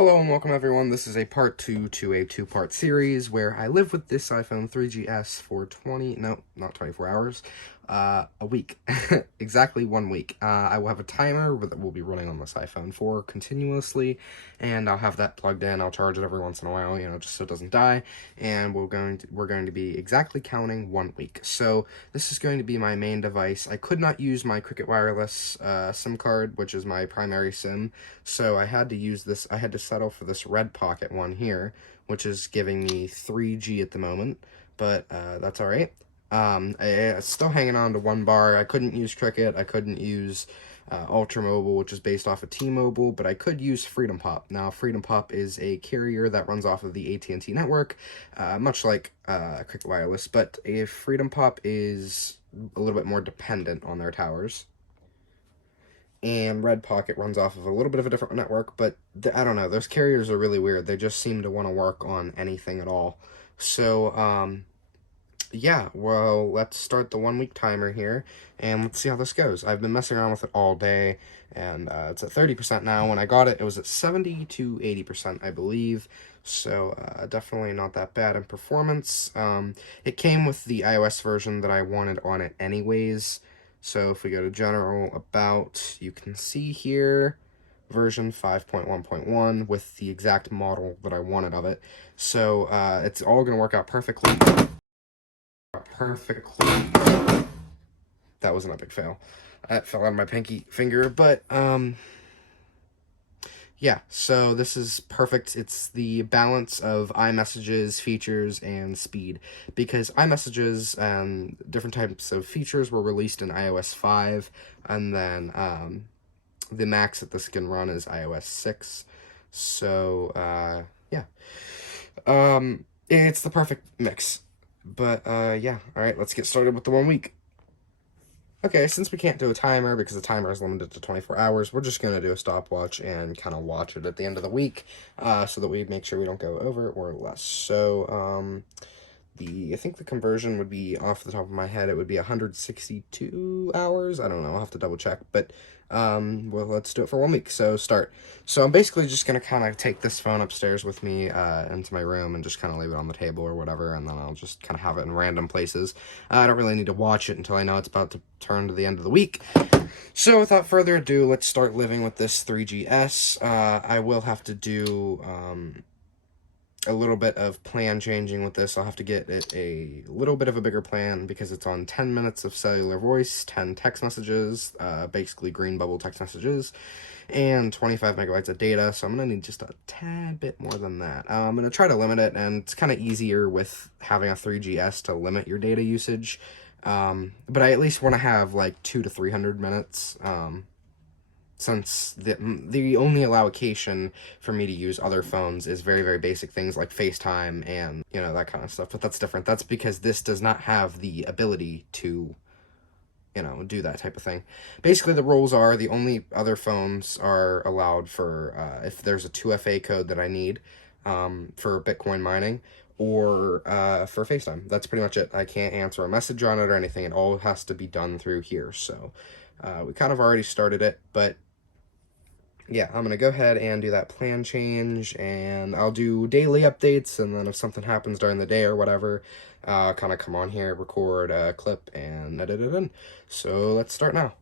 Hello and welcome everyone. This is a part 2 to a two-part series where I live with this iPhone 3GS for not 24 hours, a week. Exactly 1 week. I will have a timer that will be running on this iPhone 4 continuously, and I'll have that plugged in. I'll charge it every once in a while, just so it doesn't die, and we're going to be exactly counting 1 week. So this is going to be my main device. I could not use my Cricket Wireless SIM card, which is my primary SIM, so I had to settle for this Red Pocket one here, which is giving me 3G at the moment, but that's alright. It's still hanging on to 1 bar. I couldn't use Cricket, I couldn't use Ultra Mobile, which is based off of T-Mobile, but I could use Freedom Pop. Now, Freedom Pop is a carrier that runs off of the AT&T network, much like Cricket Wireless, but Freedom Pop is a little bit more dependent on their towers. And Red Pocket runs off of a little bit of a different network, but I don't know, those carriers are really weird. They just seem to want to work on anything at all. So, yeah, well, let's start the 1 week timer here, and let's see how this goes. I've been messing around with it all day, and it's at 30% now. When I got it, it was at 70 to 80%, I believe, so definitely not that bad in performance. It came with the iOS version that I wanted on it anyways. So if we go to General, About, you can see here, version 5.1.1 with the exact model that I wanted of it. So it's all going to work out perfectly. That was an epic fail. That fell out of my pinky finger, but yeah, so this is perfect. It's the balance of iMessages, features, and speed. Because iMessages and different types of features were released in iOS 5, and then the max that this can run is iOS 6. So, yeah. It's the perfect mix. But, yeah. Alright, let's get started with the 1 week. Okay, since we can't do a timer because the timer is limited to 24 hours, we're just going to do a stopwatch and kind of watch it at the end of the week so that we make sure we don't go over or less. So, I think the conversion would be, off the top of my head, it would be 162 hours. I don't know, I'll have to double check, but well, let's do it for 1 week. So start. So I'm basically just gonna kind of take this phone upstairs with me into my room and just kind of leave it on the table or whatever, and then I'll just kind of have it in random places. I don't really need to watch it until I know it's about to turn to the end of the week. So without further ado, let's start living with this 3GS. I will have to do a little bit of plan changing with this. I'll have to get it a little bit of a bigger plan because it's on 10 minutes of cellular voice, 10 text messages, basically green bubble text messages, and 25 megabytes of data, so I'm going to need just a tad bit more than that. I'm going to try to limit it, and it's kind of easier with having a 3GS to limit your data usage, but I at least want to have like 200 to 300 minutes, since the only allocation for me to use other phones is very, very basic things like FaceTime and, that kind of stuff. But that's different. That's because this does not have the ability to, do that type of thing. Basically, the rules are the only other phones are allowed for, if there's a 2FA code that I need for Bitcoin mining, or for FaceTime. That's pretty much it. I can't answer a message on it or anything. It all has to be done through here. So we kind of already started it, but yeah, I'm going to go ahead and do that plan change, and I'll do daily updates, and then if something happens during the day or whatever, kind of come on here, record a clip, and edit it in. So let's start now.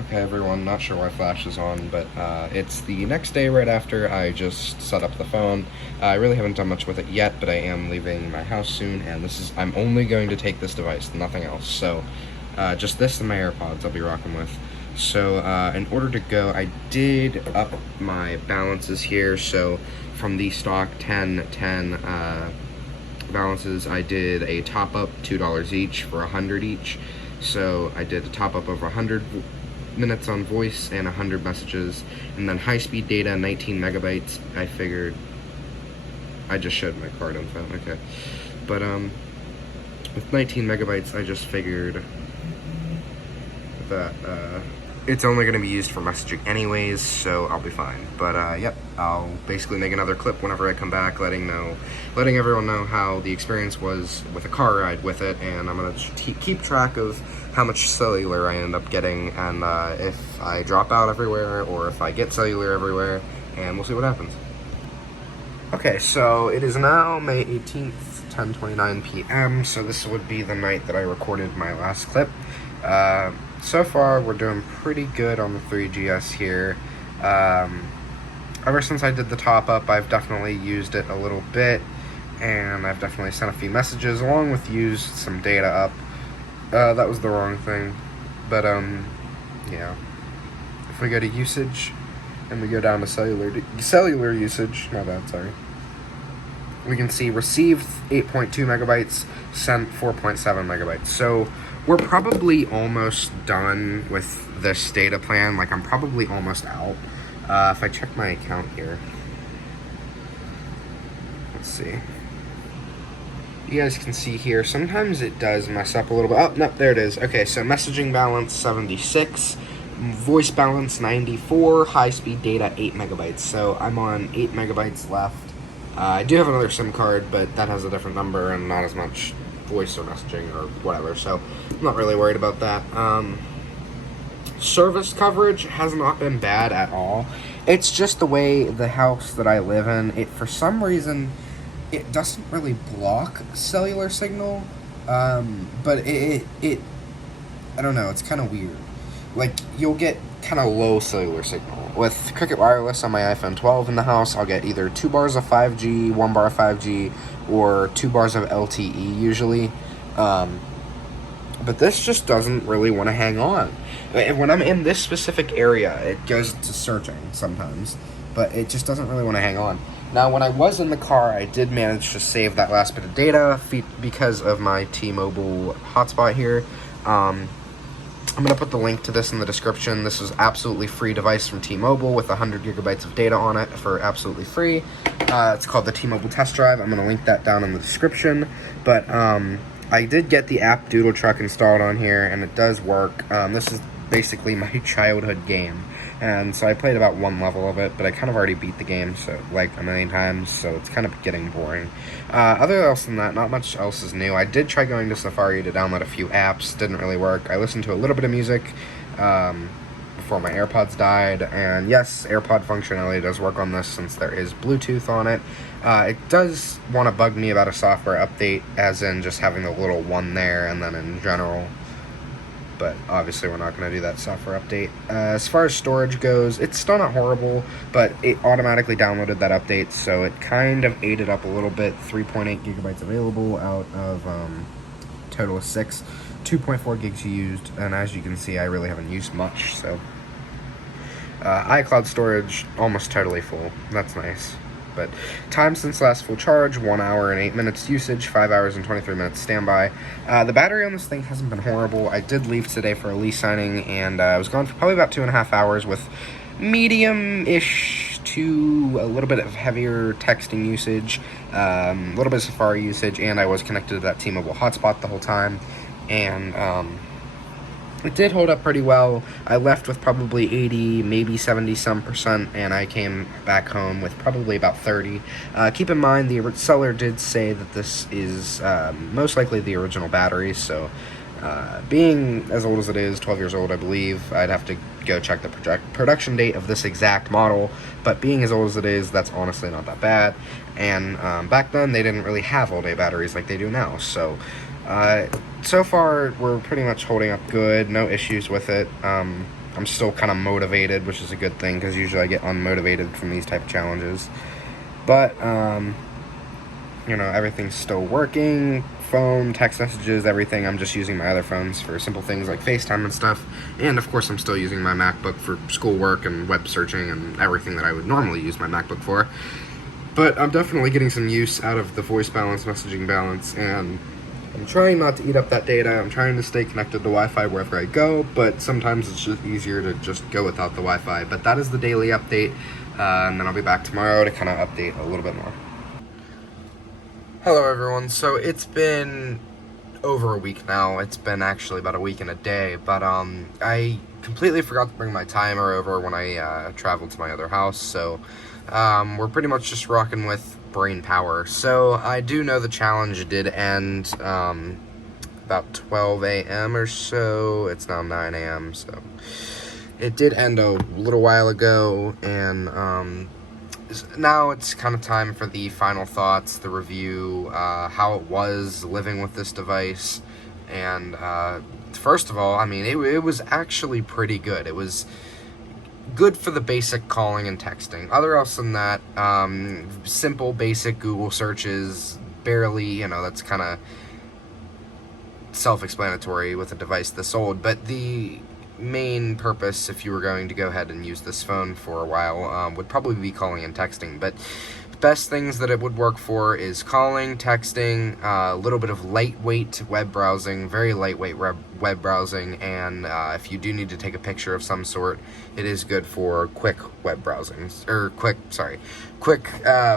Okay, everyone, not sure why Flash is on, but it's the next day right after I just set up the phone. I really haven't done much with it yet, but I am leaving my house soon, and I'm only going to take this device, nothing else. So just this and my AirPods I'll be rocking with. So in order to go, I did up my balances here. So from the stock 10 balances, I did a top up $2 each for 100 each. So I did a top up of 100 minutes on voice and 100 messages, and then high-speed data 19 megabytes. I figured I just showed my card info. Okay, but with 19 megabytes, I just figured that it's only going to be used for messaging anyways, so I'll be fine. But yep, I'll basically make another clip whenever I come back, letting everyone know how the experience was with a car ride with it, and I'm going to keep track of how much cellular I end up getting, and if I drop out everywhere or if I get cellular everywhere, and we'll see what happens. Okay, so it is now May 18th, 10:29 p.m., so this would be the night that I recorded my last clip. So far, we're doing pretty good on the 3GS here. Ever since I did the top-up, I've definitely used it a little bit, and I've definitely sent a few messages, along with used some data up. That was the wrong thing, but, yeah. If we go to usage, and we go down to cellular usage, my bad, sorry, we can see received 8.2 megabytes, sent 4.7 megabytes. So we're probably almost done with this data plan. Like, I'm probably almost out. If I check my account here, let's see. You guys can see here, sometimes it does mess up a little bit. Oh, no, there it is. Okay, so messaging balance 76, voice balance 94, high-speed data 8 megabytes. So I'm on 8 megabytes left. I do have another SIM card, but that has a different number and not as much voice or messaging or whatever, so I'm not really worried about that. Service coverage has not been bad at all. It's just the way the house that I live in, for some reason, it doesn't really block cellular signal, but it I don't know, it's kind of weird. Like, you'll get kind of low cellular signal. With Cricket Wireless on my iPhone 12 in the house, I'll get either 2 bars of 5G, 1 bar of 5G, or 2 bars of LTE usually. But this just doesn't really want to hang on. And when I'm in this specific area, it goes to searching sometimes, but it just doesn't really want to hang on. Now, when I was in the car, I did manage to save that last bit of data because of my T-Mobile hotspot here. I'm going to put the link to this in the description. This is absolutely free device from T-Mobile with 100 gigabytes of data on it for absolutely free. It's called the T-Mobile Test Drive. I'm going to link that down in the description. But I did get the app Doodle Truck installed on here, and it does work. This is basically my childhood game. And so I played about one level of it, but I kind of already beat the game, so like a million times, so it's kind of getting boring. Other else than that, not much else is new. I did try going to Safari to download a few apps, didn't really work. I listened to a little bit of music before my AirPods died, and yes, AirPod functionality does work on this since there is Bluetooth on it. It does want to bug me about a software update, as in just having the little one there, and then in general. But obviously we're not going to do that software update. As far as storage goes, it's still not horrible, but it automatically downloaded that update, so it kind of ate it up a little bit. 3.8 gigabytes available out of total of 6. 2.4 gigs used, and as you can see, I really haven't used much, so. iCloud storage, almost totally full. That's nice. But time since last full charge, 1 hour and 8 minutes usage, 5 hours and 23 minutes standby. The battery on this thing hasn't been horrible. I did leave today for a lease signing, and I was gone for probably about 2.5 hours with medium-ish to a little bit of heavier texting usage, a little bit of Safari usage, and I was connected to that T-Mobile hotspot the whole time. And it did hold up pretty well. I left with probably 80, maybe 70% and I came back home with probably about 30. Keep in mind, the seller did say that this is most likely the original battery, so being as old as it is, 12 years old, I believe, I'd have to go check the production date of this exact model, but being as old as it is, that's honestly not that bad. And back then, they didn't really have all-day batteries like they do now, so so far, we're pretty much holding up good, no issues with it. I'm still kind of motivated, which is a good thing, because usually I get unmotivated from these type of challenges. But, you know, everything's still working, phone, text messages, everything. I'm just using my other phones for simple things like FaceTime and stuff. And, of course, I'm still using my MacBook for schoolwork and web searching and everything that I would normally use my MacBook for. But I'm definitely getting some use out of the voice balance, messaging balance, and I'm trying not to eat up that data. I'm trying to stay connected to Wi-Fi wherever I go, but sometimes it's just easier to just go without the Wi-Fi. But that is the daily update, and then I'll be back tomorrow to kind of update a little bit more. Hello everyone, so it's been over a week now. It's been actually about a week and a day, but I completely forgot to bring my timer over when I traveled to my other house, so we're pretty much just rocking with brain power. So I do know the challenge did end about 12 a.m. or so. It's now 9 a.m. so it did end a little while ago, and now it's kind of time for the final thoughts, the review, how it was living with this device. And first of all, I mean, it was actually pretty good. It was good for the basic calling and texting. Other else than that, simple basic Google searches, barely, you know, that's kind of self-explanatory with a device this old. But the main purpose, if you were going to go ahead and use this phone for a while, would probably be calling and texting. But the best things that it would work for is calling, texting, a little bit of lightweight web browsing, very lightweight web browsing, and if you do need to take a picture of some sort, it is good for quick web browsing, or quick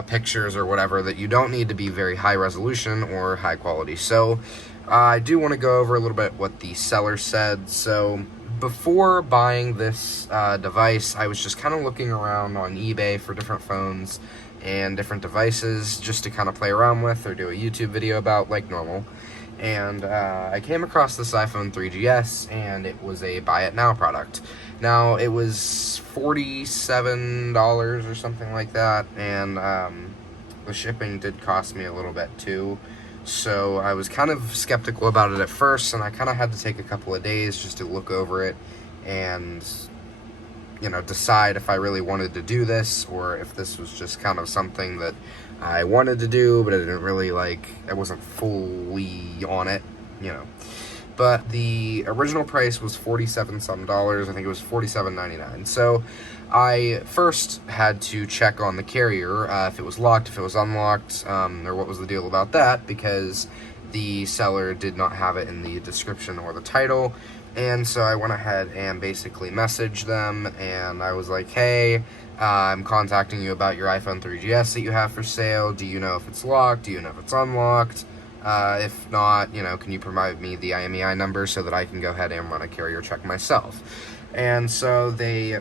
pictures or whatever, that you don't need to be very high resolution or high quality. So I do want to go over a little bit what the seller said. So before buying this device, I was just kind of looking around on eBay for different phones and different devices just to kind of play around with or do a YouTube video about like normal. And I came across this iPhone 3GS, and it was a buy it now product. Now, it was $47 or something like that, and the shipping did cost me a little bit too. So I was kind of skeptical about it at first, and I kind of had to take a couple of days just to look over it and, you know, decide if I really wanted to do this, or if this was just kind of something that I wanted to do, but I didn't really like, I wasn't fully on it, you know. But the original price was $47 some dollars. I think it was $47.99. So I first had to check on the carrier, if it was locked, if it was unlocked, or what was the deal about that, because the seller did not have it in the description or the title. And so I went ahead and basically messaged them, and I was like, hey, I'm contacting you about your iPhone 3GS that you have for sale. Do you know if it's locked? Do you know if it's unlocked? If not, you know, can you provide me the IMEI number so that I can go ahead and run a carrier check myself? And so they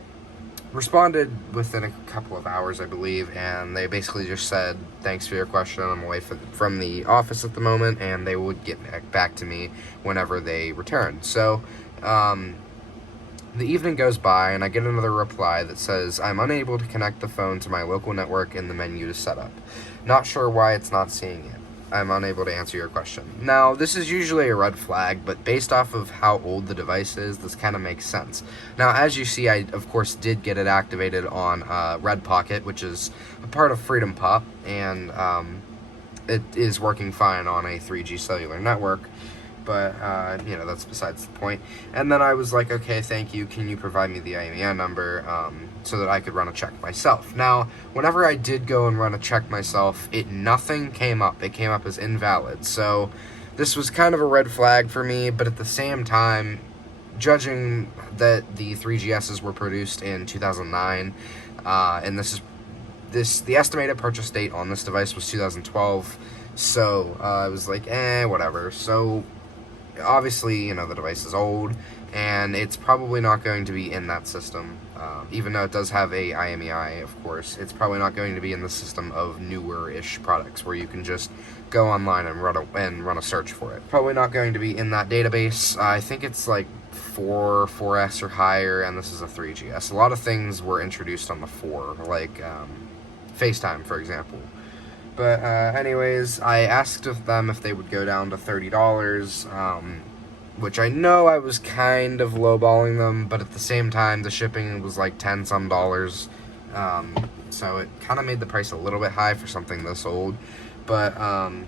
responded within a couple of hours, I believe, and they basically just said, thanks for your question, I'm away from the office at the moment, and they would get back to me whenever they returned. So the evening goes by, and I get another reply that says, I'm unable to connect the phone to my local network in the menu to set up. Not sure why it's not seeing it. I'm unable to answer your question. Now, this is usually a red flag, but based off of how old the device is, this kind of makes sense. Now, as you see, I, of course, did get it activated on Red Pocket, which is a part of Freedom Pop, and it is working fine on a 3G cellular network. But, you know, that's besides the point. And then I was like, okay, thank you. Can you provide me the IMEI number so that I could run a check myself? Now, whenever I did go and run a check myself, nothing came up. It came up as invalid. So this was kind of a red flag for me, but at the same time, judging that the 3GSs were produced in 2009, and the estimated purchase date on this device was 2012, so I was like, whatever. So obviously, you know, the device is old, and it's probably not going to be in that system. Even though it does have a IMEI, of course, it's probably not going to be in the system of newer-ish products where you can just go online and run a search for it. Probably not going to be in that database. I think it's like 4S or higher, and this is a 3GS. A lot of things were introduced on the 4, like FaceTime, for example. But anyways, I asked them if they would go down to $30, which I know I was kind of lowballing them, but at the same time, the shipping was like 10 some dollars, so it kind of made the price a little bit high for something this old. But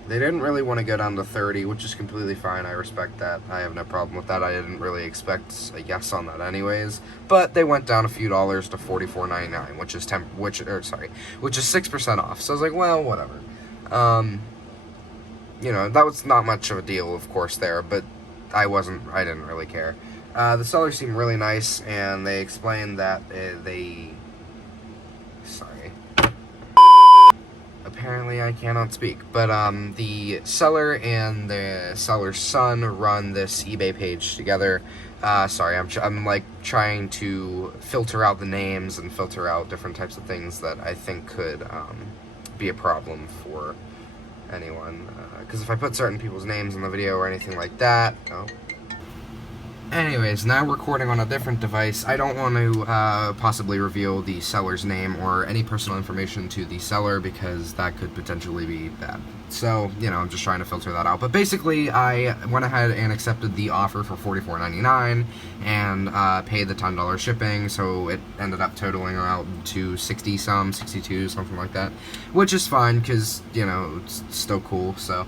they didn't really want to go down to 30, which is completely fine. I respect that. I have no problem with that. I didn't really expect a yes on that anyways. But they went down a few dollars to $44.99, which is 6% off. So I was like, well, whatever. You know, that was not much of a deal, of course, there, but I didn't really care. The seller seemed really nice, and they explained that apparently I cannot speak, but the seller and the seller's son run this eBay page together. I'm like trying to filter out the names and filter out different types of things that I think could be a problem for anyone, because if I put certain people's names in the video or anything like that, Anyways, now recording on a different device. I don't want to possibly reveal the seller's name or any personal information to the seller because that could potentially be bad. So, you know, I'm just trying to filter that out. But basically, I went ahead and accepted the offer for $44.99 and paid the $10 shipping, so it ended up totaling out to 60-some, 62, something like that, which is fine because, you know, it's still cool, so,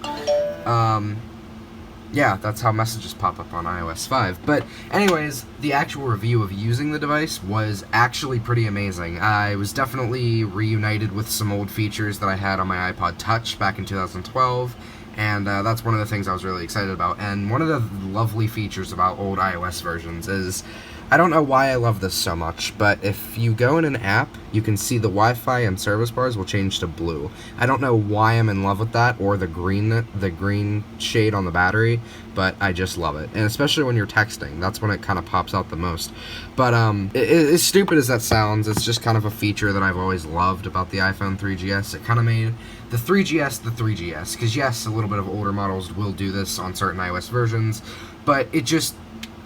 yeah, that's how messages pop up on iOS 5. But anyways, the actual review of using the device was actually pretty amazing. I was definitely reunited with some old features that I had on my iPod Touch back in 2012, and that's one of the things I was really excited about. And one of the lovely features about old iOS versions is, I don't know why I love this so much, but if you go in an app, you can see the Wi-Fi and service bars will change to blue. I don't know why I'm in love with that, or the green shade on the battery, but I just love it. And especially when you're texting, that's when it kind of pops out the most. But as stupid as that sounds, it's just kind of a feature that I've always loved about the iPhone 3GS. It kind of made the 3GS the 3GS, because yes, a little bit of older models will do this on certain iOS versions, but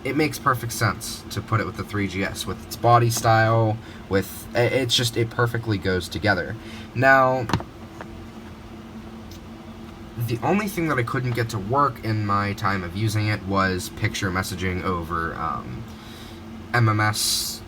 it makes perfect sense to put it with the 3GS, with its body style, it perfectly goes together. Now, the only thing that I couldn't get to work in my time of using it was picture messaging over MMS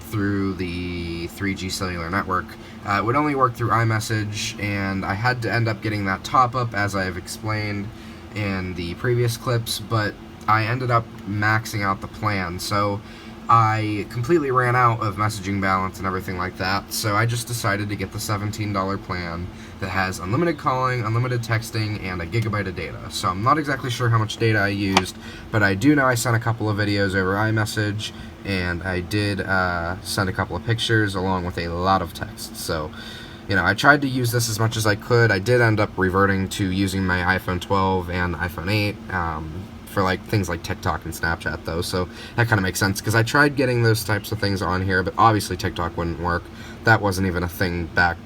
through the 3G cellular network. It would only work through iMessage, and I had to end up getting that top-up, as I've explained in the previous clips, but I ended up maxing out the plan, so I completely ran out of messaging balance and everything like that, so I just decided to get the $17 plan that has unlimited calling, unlimited texting, and a gigabyte of data. So I'm not exactly sure how much data I used, but I do know I sent a couple of videos over iMessage, and I did send a couple of pictures along with a lot of text. So, you know, I tried to use this as much as I could. I did end up reverting to using my iPhone 12 and iPhone 8, for like things like TikTok and Snapchat, though, so that kind of makes sense, because I tried getting those types of things on here, but obviously TikTok wouldn't work. That wasn't even a thing back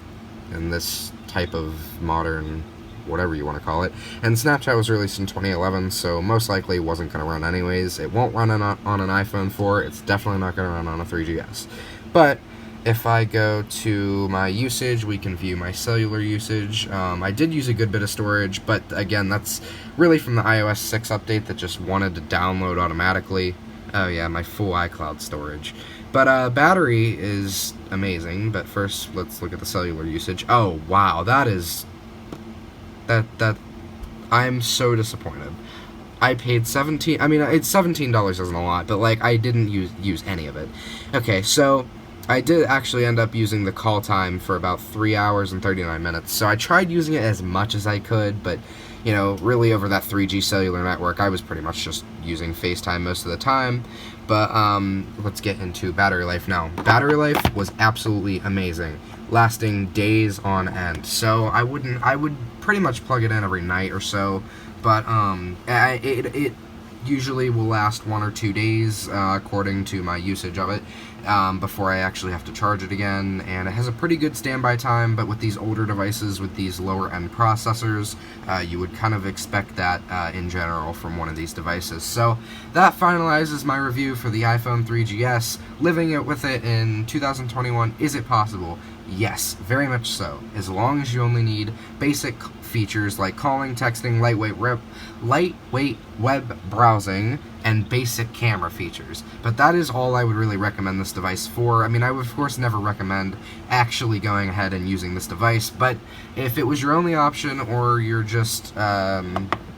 in this type of modern, whatever you want to call it, and Snapchat was released in 2011, so most likely it wasn't going to run anyways. It won't run on an iPhone 4, it's definitely not going to run on a 3GS, but if I go to my usage, we can view my cellular usage. I did use a good bit of storage, but again, that's really from the iOS 6 update that just wanted to download automatically. Oh yeah, my full iCloud storage. But battery is amazing, but first let's look at the cellular usage. Oh wow, that I'm so disappointed. I paid it's $17 isn't a lot, but like I didn't use any of it. Okay, so I did actually end up using the call time for about 3 hours and 39 minutes, so I tried using it as much as I could, but, you know, really over that 3G cellular network, I was pretty much just using FaceTime most of the time. But, let's get into battery life now. Battery life was absolutely amazing, lasting days on end, so I would pretty much plug it in every night or so, but, it usually will last 1 or 2 days, according to my usage of it, before I actually have to charge it again, and it has a pretty good standby time, but with these older devices, with these lower-end processors, you would kind of expect that in general from one of these devices. So that finalizes my review for the iPhone 3GS. Living it with it in 2021, is it possible? Yes, very much so, as long as you only need basic features like calling, texting, lightweight web browsing, and basic camera features. But that is all I would really recommend this device for. I mean, I would of course never recommend actually going ahead and using this device, but if it was your only option, or you're just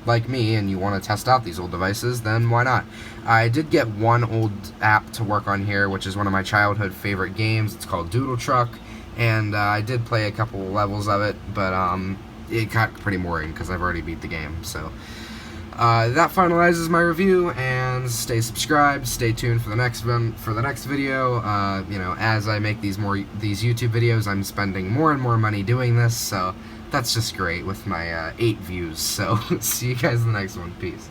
like me and you want to test out these old devices, then why not? I did get one old app to work on here, which is one of my childhood favorite games. It's called Doodle Truck, and I did play a couple levels of it, but it got pretty boring because I've already beat the game. So that finalizes my review, and stay subscribed, stay tuned for the next video. You know, as I make these YouTube videos, I'm spending more and more money doing this, so that's just great with my 8 views. So see you guys in the next one. Peace.